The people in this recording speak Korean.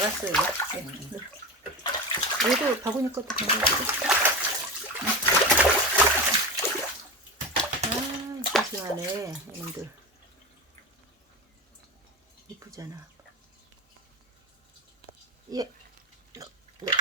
나갔어요. 네. 네. 얘도 바구니 것도 괜찮고. 아, 시원하네, 이놈들. 이쁘잖아. 예. 네.